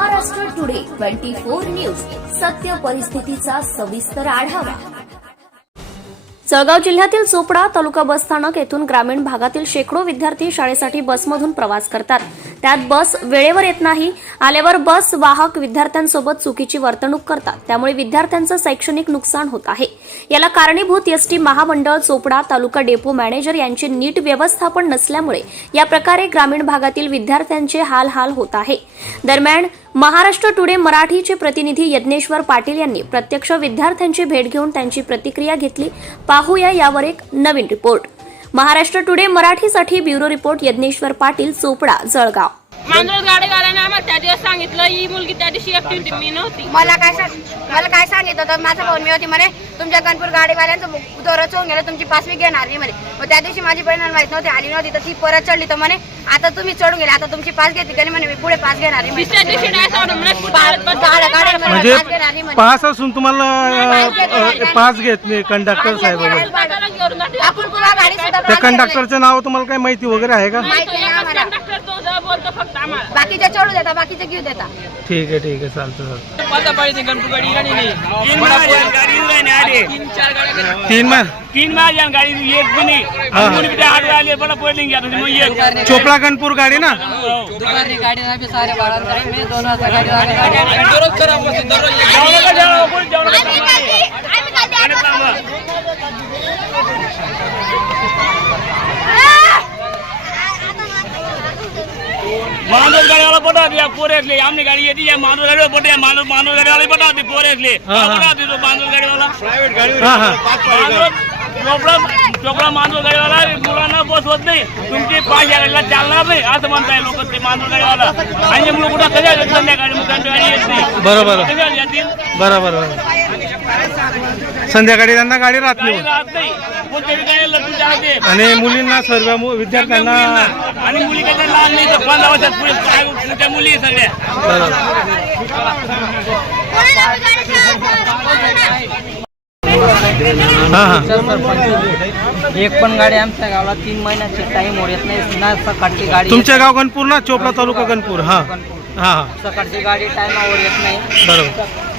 Twenty four news. सत्य परिस्थितीचा सविस्तर आढावा. जळगाव जिल्ह्यातील चोपडा तालुका बस स्थानक येथून ग्रामीण भागातील शेकडो विद्यार्थी शाळेसाठी बसमधून प्रवास करतात. त्यात बस वेळेवर येत नाही आल्यावर बस वाहक विद्यार्थ्यांसोबत चुकीची वर्तणूक करतात. त्यामुळे विद्यार्थ्यांचं शैक्षणिक नुकसान होत आहे. याला कारणीभूत एसटी महामंडळ चोपडा तालुका डेपो मॅनेजर यांचे नीट व्यवस्थापन नसल्यामुळे या प्रकारे ग्रामीण भागातील विद्यार्थ्यांचे हाल हाल होत आहे. दरम्यान महाराष्ट्र टुडे मराठीचे प्रतिनिधी यज्ञेश्वर पाटील यांनी प्रत्यक्ष विद्यार्थ्यांची भेट घेऊन त्यांची प्रतिक्रिया घेतली. पाहूया यावर एक नवीन रिपोर्ट. महाराष्ट्र टुडे मराठीसाठी ब्युरो रिपोर्ट यज्ञेश्वर पाटील चोपडा जळगाव. मांजरत गाडेवाल्याने आम्हाला त्या दिवस सांगितलं ही मुलगी त्या दिवशी एकटी होती मी नव्हती. मला काय सांग मला काय सांगितलं होतं? माझा भाऊ मी होती म्हणे तुमच्या गणपूर गाडीवाल्यांचं दोरं चोरून गेलं तुमची पाचवी घेणार नाही म्हणे. मग त्या दिवशी माझी बहीण माहीत नव्हती आली नव्हती तर ती परत चढली तर म्हणे आता तुम्ही चढून गेले आता तुमची पाच घेतली गेली म्हणे मी पुढे पाच घेणार नाही म्हणे. दिवशी म्हणजे घेणार नाही म्हणे. पास असून तुम्हाला अ, पास घेत नाही कंडक्टर साहेब आपण पुन्हा गाडी सुद्धा त्या. कंडक्टरचं नाव तुम्हाला काही माहिती वगैरे आहे का? माहीत तो नाही एकच आम्हाला. कंडक्टर तो जो बोलतो फक्त आम्हाला. बाकीचे चढू देता बाकीचे घेऊ देता. ठीक आहे ठीक आहे चालतं चालतं. पाता पाहिजे गणपती गाडी? इराणी नाही. तीन आली. तीन चार गाड्या तीन मा तीन गाडी एक भी नाही हा. मुली बी त्या हात आली बड़ा पडली घ्या मग एक चोपडा गणपूर गाडी ना? दुपारी गाडी ना सारे बारा मी दोन वाजता गाडी का कोणी का काम आहे? आणि थांबा. माणूस गाडीवाला पटा दिया पोरेसले. आमनी गाडी येते या माणूस गाडीवाला पटा माणूस माणूस गाडीवाला पटा दी पोरेसले. हा, हा. पटा दी तो माणूस गाडीवाला. हा हा. माणूस चोपडा चोपडा माणूस गाडीवाला मुलांना बस होत नाही. तुमची पाच गाडीला चालणार नाही असं म्हणताय लोक ते माणूस गाडीवाला. आणि मुलं कुठं कशा येतात संध्याकाळी मुलांची गाडी येत नाही. बरोबर. कशा येतील? बरोबर बरोबर. संध्याकाळी त्यांना गाडी राहत नाही. राहत नाही. कोणत्या ठिकाणी लग्न जाते आणि मुलींना सर्व मु- विद्यार्थ्यांना आणि मुली कसं लहान नाही तर पंधरा वर्षात पुढे काय- मोठ्या मुली आहे सगळ्या. बरोबर हा हा. एक पण गाडी आमच्या गावाला तीन महिन्याची टाइम येत नाही. ना सकाळची गाडी तुमच्या गाव गणपूर ना? चोपडा तालुका गणपूर. हा. हा हा. सकाळची गाडी टायमावर येत नाही. बरोबर.